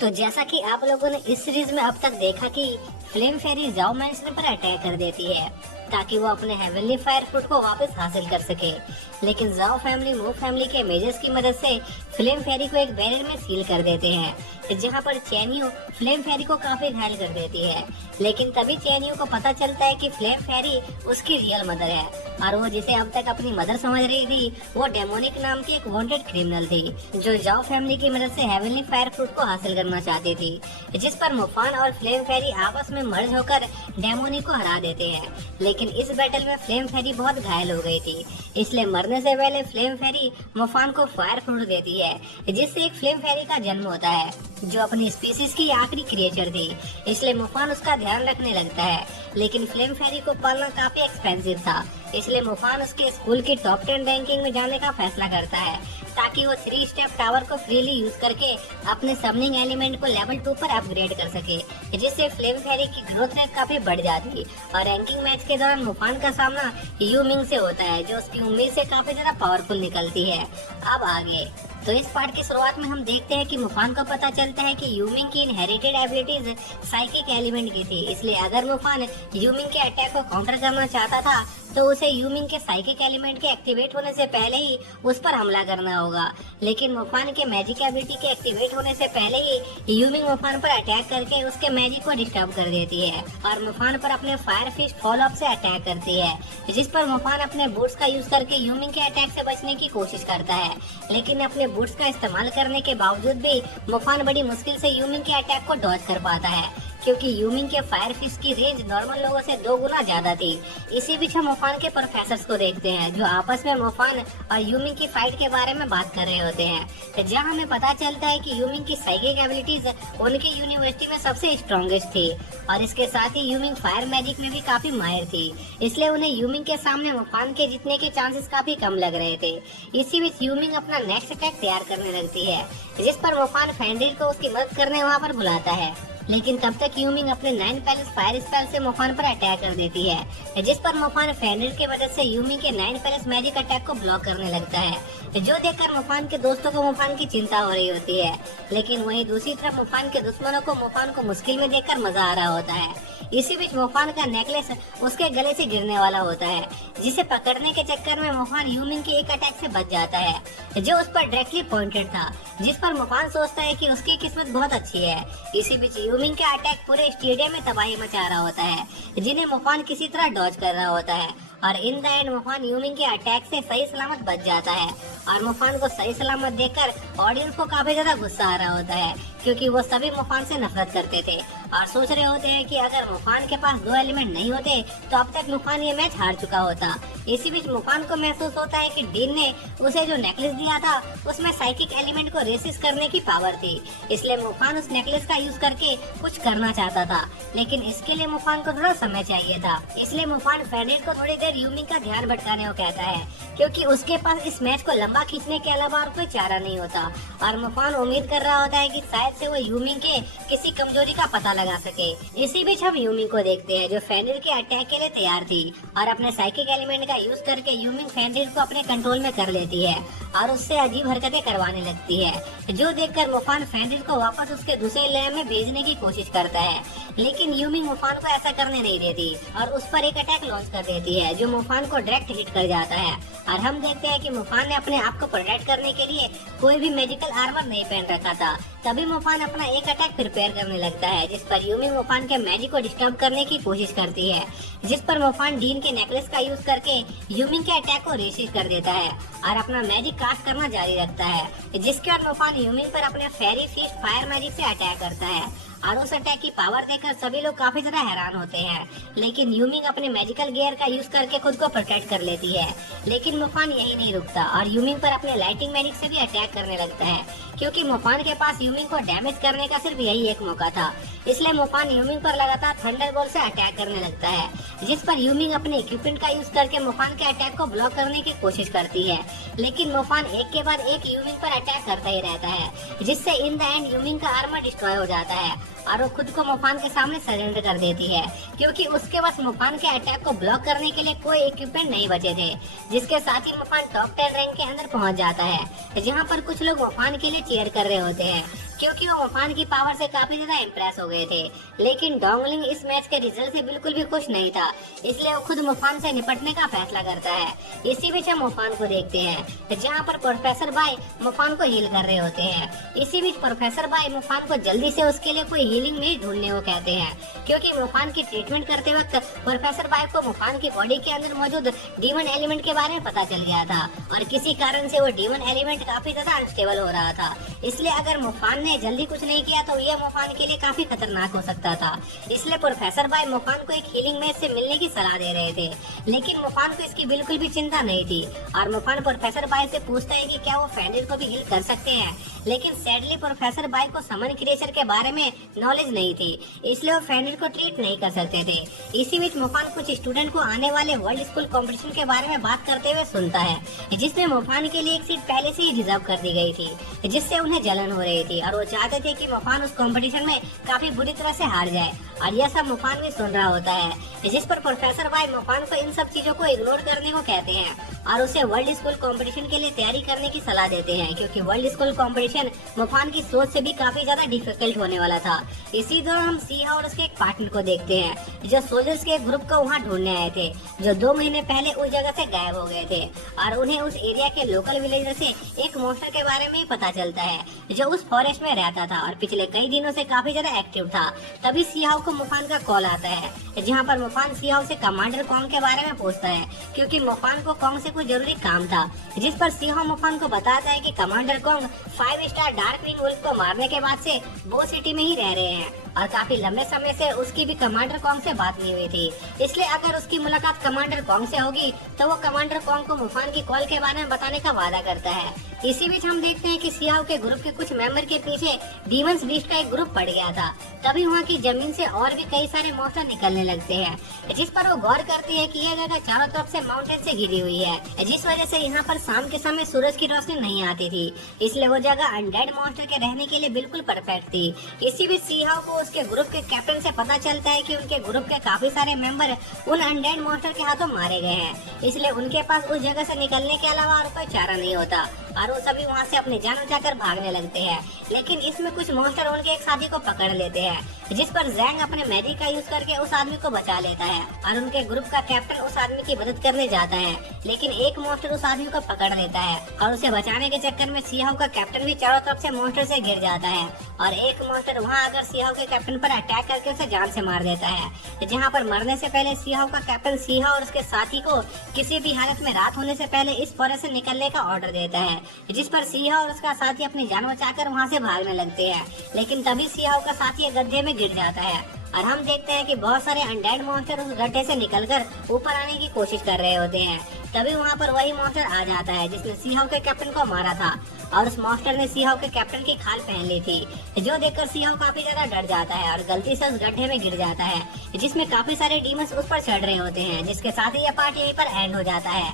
तो जैसा कि आप लोगों ने इस सीरीज में अब तक देखा कि फ्लेम फेरी जाओ मैंशन पर अटैक कर देती है ताकि वो अपने हेवनली फायर फ्रूट को वापस हासिल कर सके। लेकिन जाओ फैमिली मू फैमिली के मेजर्स की मदद से फ्लेम फेरी को एक बैरियर में सील कर देते हैं, जहां पर चैनियो फ्लेम फेरी को काफी घायल कर देती है। लेकिन तभी चैनियो को पता चलता है कि फ्लेम फेरी उसकी रियल मदर है और वो जिसे अब तक अपनी मदर समझ रही थी वो डेमोनिक नाम की एक वांटेड क्रिमिनल थी, जो जाओ फैमिली की मदद से हेवनली फायर फ्रूट को हासिल करना चाहती थी, जिस पर मुफान और फ्लेम फेरी आपस में मर्ज होकर डेमोनिक को हरा देते हैं। लेकिन इस बैटल में फ्लेम फेरी बहुत घायल हो गई थी, इसलिए मरने से पहले फ्लेम फेरी मुफान को फायर फ्रूट देती है, जिससे एक फ्लेम फेरी का जन्म होता है जो अपनी स्पीसीज की आखिरी क्रिएचर थी। इसलिए मुफान उसका ध्यान रखने लगता है। लेकिन फ्लेम फेरी को पालना काफी एक्सपेंसिव था, इसलिए मुफान उसके स्कूल की टॉप 10 रैंकिंग में जाने का फैसला करता है ताकि वो 3 स्टेप टावर को फ्रीली यूज करके अपने समनिंग एलिमेंट को लेवल 2 पर अपग्रेड कर सके, जिससे फ्लेम फेरी की ग्रोथ रेट काफी बढ़ जाती। और रैंकिंग मैच के दौरान मुफान का सामना यू मिंग से होता है, जो उसकी उम्मीद से काफी ज्यादा पावरफुल निकलती है। अब आगे तो इस पार्ट की शुरुआत में हम देखते हैं कि मुफान को पता चलता है कि यूमिंग की इनहेरिटेड एबिलिटीज साइकिक एलिमेंट की थी, इसलिए अगर मुफान यूमिंग के अटैक को काउंटर करना चाहता था तो उसे यूमिंग के साइकिक एलिमेंट के एक्टिवेट होने से पहले ही उस पर हमला करना होगा। लेकिन मुफान के मैजिक एबिलिटी के एक्टिवेट होने से पहले ही यूमिंग मुफान पर अटैक करके उसके मैजिक को डिस्टर्ब कर देती है और मुफान पर अपने फायर फिस्ट फॉल ऑफ से अटैक करती है, जिस पर मुफान अपने बूट्स का यूज करके यूमिंग के अटैक से बचने की कोशिश करता है। लेकिन अपने बूट्स का इस्तेमाल करने के बावजूद भी मुफान बड़ी मुश्किल से यूमिंग के अटैक को डॉज कर पाता है, क्योंकि यूमिंग के फायर फिस्ट की रेंज नॉर्मल लोगों से 2 गुना ज्यादा थी। इसी बीच हम मुफान के प्रोफेसर्स को देखते हैं, जो आपस में मुफान और यूमिंग की फाइट के बारे में बात कर रहे होते हैं, जहां हमें पता चलता है कि यूमिंग की साइकिक एबिलिटीज उनके यूनिवर्सिटी में सबसे स्ट्रॉन्गेस्ट थी और इसके साथ ही यूमिंग फायर मैजिक में भी काफी माहिर थी, इसलिए उन्हें यूमिंग के सामने मुफान के जीतने के चांसेस काफी कम लग रहे थे। इसी बीच यूमिंग अपना नेक्स्ट अटैक तैयार करने लगती है, जिस पर मुफान फेंड्रिल को उसकी मदद करने वहाँ पर बुलाता है। लेकिन तब तक यूमिंग अपने 9 पैलेस फायर स्पेल से मुफान पर अटैक कर देती है, जिस पर मुफान फेंड्रिल की मदद से यूमिंग के 9 पैलेस मैजिक अटैक को ब्लॉक करने लगता है, जो देखकर मुफान के दोस्तों को मुफान की चिंता हो रही होती है। लेकिन वहीं दूसरी तरफ मुफान के दुश्मनों को मुफान को मुश्किल में देखकर मजा आ रहा होता है। इसी बीच मुफान का नेकलेस उसके गले से गिरने वाला होता है, जिसे पकड़ने के चक्कर में मुफान यूमिंग के एक अटैक से बच जाता है, जो उस पर डायरेक्टली पॉइंटेड था, जिस पर मुफान सोचता है कि उसकी किस्मत बहुत अच्छी है। इसी बीच यूमिंग का अटैक पूरे स्टेडियम में तबाही मचा रहा होता है, जिन्हें मुफान किसी तरह डॉज कर रहा होता है और इन द एंड मुफान यूमिंग के अटैक से सही सलामत बच जाता है। और मुफान को सही सलामत देखकर ऑडियंस को काफी ज्यादा गुस्सा आ रहा होता है, क्योंकि वो सभी मुफान से नफरत करते थे और सोच रहे होते हैं कि अगर मुफान के पास 2 एलिमेंट नहीं होते तो अब तक मुफान ये मैच हार चुका होता। इसी बीच मुफान को महसूस होता है कि डीन ने उसे जो नेकलेस दिया था उसमें साइकिक एलिमेंट को रेसिस्ट करने की पावर थी, इसलिए मुफान उस नेकलेस का यूज करके कुछ करना चाहता था। लेकिन इसके लिए मुफान को थोड़ा समय चाहिए था, इसलिए मुफान फेंड्रिल को थोड़ी देर यूमिंग का ध्यान भटकाने को कहता है, क्योंकि उसके पास इस मैच को लंबा खींचने के अलावा और कोई चारा नहीं होता। और मुफान उम्मीद कर रहा होता है कि शायद से वो यूमिंग के किसी कमजोरी का पता लगा सके। इसी बीच हम यूमिंग को देखते हैं, जो फेंड्रिल के अटैक के लिए तैयार थी और अपने साइकिक एलिमेंट का यूज करके यूमिंग फेंड्रिल को अपने कंट्रोल में कर लेती है और उससे अजीब हरकतें करवाने लगती है, जो देखकर मुफान फेंड्रिल को वापस उसके दूसरे लैब में भेजने की कोशिश करता है। लेकिन यूमिंग मुफान को ऐसा करने नहीं देती और उस पर एक अटैक लॉन्च कर देती है, जो मुफान को डायरेक्ट हिट कर जाता है। और हम देखते हैं कि मुफान ने अपने आप को प्रोटेक्ट करने के लिए कोई भी मैजिकल आर्मर नहीं पहन रखा था। तभी मुफान अपना एक अटैक प्रिपेयर करने लगता है, जिस पर यूमिंग मुफान के मैजिक को डिस्टर्ब करने की कोशिश करती है, जिस पर मुफान डीन के नेकलेस का यूज करके यूमिंग के अटैक को रेसिस्ट कर देता है और अपना मैजिक कास्ट करना जारी रखता है, जिसके बाद मुफान यूमिंग पर अपने फेरी फिस्ट फायर मैजिक से अटैक करता है और उस अटैक की पावर देखकर सभी लोग काफी ज्यादा हैरान होते हैं। लेकिन यूमिंग अपने मैजिकल गियर का यूज करके खुद को प्रोटेक्ट कर लेती है। लेकिन मुफान यही नहीं रुकता और यूमिंग पर अपने लाइटिंग मैजिक से भी अटैक करने लगता है, क्योंकि मुफान के पास यूमिंग को डैमेज करने का सिर्फ यही एक मौका था। इसलिए मुफान यूमिंग पर लगातार थंडर बोल्ट से अटैक करने लगता है, जिस पर यूमिंग अपने इक्विपमेंट का यूज करके मुफान के अटैक को ब्लॉक करने की कोशिश करती है। लेकिन मुफान एक के बाद एक यूमिंग पर अटैक करता ही रहता है, जिससे इन द एंड यूमिंग का आर्मर डिस्ट्रॉय हो जाता है और वो खुद को मुफान के सामने सरेंडर कर देती है, क्योंकि उसके पास मुफान के अटैक को ब्लॉक करने के लिए कोई इक्विपमेंट नहीं बचे थे। जिसके साथ ही मुफान टॉप 10 रैंक के अंदर पहुंच जाता है, जहां पर कुछ लोग मुफान के लिए चीयर कर रहे होते हैं, क्योंकि वो मुफान की पावर से काफी ज्यादा इम्प्रेस हो गए थे। लेकिन डोंगलिंग इस मैच के रिजल्ट से बिल्कुल भी खुश नहीं था, इसलिए वो खुद मुफान से निपटने का फैसला करता है। इसी बीच हम मुफान को देखते हैं जहाँ पर प्रोफेसर बाई मुफान को हील कर रहे होते हैं। इसी बीच प्रोफेसर बाई मुफान को जल्दी से उसके लिए कोई हीलिंग मेज ढूंढने को कहते हैं, क्योंकि मुफान की ट्रीटमेंट करते वक्त प्रोफेसर बाई को मुफान की बॉडी के अंदर मौजूद डीमन एलिमेंट के बारे में पता चल गया था और किसी कारण से वो डीमन एलिमेंट काफी ज्यादा अनस्टेबल हो रहा था। इसलिए अगर मुफान ने जल्दी कुछ नहीं किया तो यह मुफान के लिए काफी खतरनाक हो सकता था। इसलिए प्रोफेसर बाई मुफान को एक हीलिंग मेज से मिलने की सलाह दे रहे थे, लेकिन मुफान को इसकी बिल्कुल भी चिंता नहीं थी और मुफान प्रोफेसर बाई से पूछता है कि क्या वो फेंडिर को भी हील कर सकते हैं। लेकिन सैडली प्रोफेसर बाई को समन क्रिएचर के बारे में नॉलेज नहीं थी, इसलिए वो फेंडिर को ट्रीट नहीं कर सकते थे। इसी बीच मुफान कुछ स्टूडेंट को आने वाले वर्ल्ड स्कूल कंपटीशन के बारे में बात करते हुए सुनता है, जिसमें मुफान के लिए एक सीट पहले से ही रिजर्व कर दी गई थी, जिससे उन्हें जलन हो रही थी और वो चाहते थे कि मुफान उस कंपटीशन में काफी बुरी तरह से हार जाए। और यह सब मुफान भी सुन रहा होता है, जिस पर प्रोफेसर बाई मुफान को इन सब चीजों को इग्नोर करने को कहते हैं और उसे वर्ल्ड स्कूल कंपटीशन के लिए तैयारी करने की सलाह देते हैं, क्योंकि वर्ल्ड स्कूल कंपटीशन मुफान की सोच से भी काफी ज्यादा डिफिकल्ट होने वाला था। इसी दौरान हम सिया और उसके एक पार्टनर को देखते हैं जो सोल्जर्स के ग्रुप को वहाँ ढूंढने आए थे, जो 2 महीने पहले उस जगह से गायब हो गए थे और उन्हें उस एरिया के लोकल विलेजर से एक मॉन्स्टर के बारे में ही पता चलता है जो उस फॉरेस्ट में रहता था और पिछले कई दिनों से काफी ज्यादा एक्टिव था। तभी सियाओ को मुफान का कॉल आता है, जहाँ पर मुफान सियाओ से कमांडर कॉन्ग के बारे में पूछता है, क्योंकि मुफान को कॉन्ग से कुछ जरूरी काम था। जिस पर सियाओ मुफान को बताता है कि commander Kong 5 star dark wing wolf को मारने के बाद से बो सिटी में ही रह रहे हैं और काफी लंबे समय से उसकी भी कमांडर कॉन्ग से बात नहीं हुई थी। इसलिए अगर उसकी मुलाकात कमांडर कॉन्ग से होगी तो वो कमांडर कॉन्ग को मुफान की कॉल के बारे में बताने का वादा करता है। इसी बीच हम देखते हैं कि सियाओ के ग्रुप के कुछ मेंबर के पीछे डीमंस बीस्ट का एक ग्रुप पड़ गया था। तभी वहाँ की जमीन से और भी कई सारे मॉन्स्टर निकलने लगते हैं, जिस पर वो गौर करती है कि यह जगह चारों तरफ से माउंटेन से घिरी हुई है, जिस वजह से यहाँ पर शाम के समय सूरज की रोशनी नहीं आती थी। इसलिए वो जगह अनडेड मॉन्स्टर के रहने के लिए बिल्कुल परफेक्ट थी। इसी बीच सियाओ को उसके ग्रुप के कैप्टन से पता चलता है कि उनके ग्रुप के काफी सारे मेंबर उन अनडेड मॉन्स्टर के हाथों मारे गए हैं, इसलिए उनके पास उस जगह से निकलने के अलावा और कोई चारा नहीं होता और वो सभी वहाँ से अपनी जान बचाकर भागने लगते हैं। लेकिन इसमें कुछ मॉन्स्टर उनके एक साथी को पकड़ लेते हैं, जिस पर जैंग अपने मैजिक का यूज करके उस आदमी को बचा लेता है और उनके ग्रुप का कैप्टन उस आदमी की मदद करने जाता है। लेकिन एक मॉन्स्टर उस आदमी को पकड़ लेता है और उसे बचाने के चक्कर में सियाओ का कैप्टन भी चारों तरफ से मॉन्स्टर से घिर जाता है और एक मॉन्स्टर वहाँ आकर सियाओ के कैप्टन पर अटैक करके उसे जान से मार देता है। जहाँ पर मरने से पहले सियाओ का कैप्टन सिया और उसके साथी को किसी भी हालत में रात होने से पहले इस फॉरेस्ट से निकलने का ऑर्डर देता है, जिस पर सिया और उसका साथी अपनी जान बचाकर वहाँ से भागने लगते हैं। लेकिन तभी सियाओ का साथी एक गड्ढे में गिर जाता है और हम देखते हैं कि बहुत सारे अनडेड मॉन्स्टर उस गड्ढे से निकलकर ऊपर आने की कोशिश कर रहे होते हैं। तभी वहाँ पर वही मॉन्स्टर आ जाता है जिसने सियाओ के कैप्टन को मारा था और उस मॉन्स्टर ने सियाओ के कैप्टन की खाल पहन ली थी, जो देखकर सियाओ काफी ज्यादा डर जाता है और गलती से उस गड्ढे में गिर जाता है, जिसमें काफी सारे डीमंस उस पर चढ़ रहे होते हैं, जिसके साथ ही यह पार्ट यहीं पर एंड हो जाता है।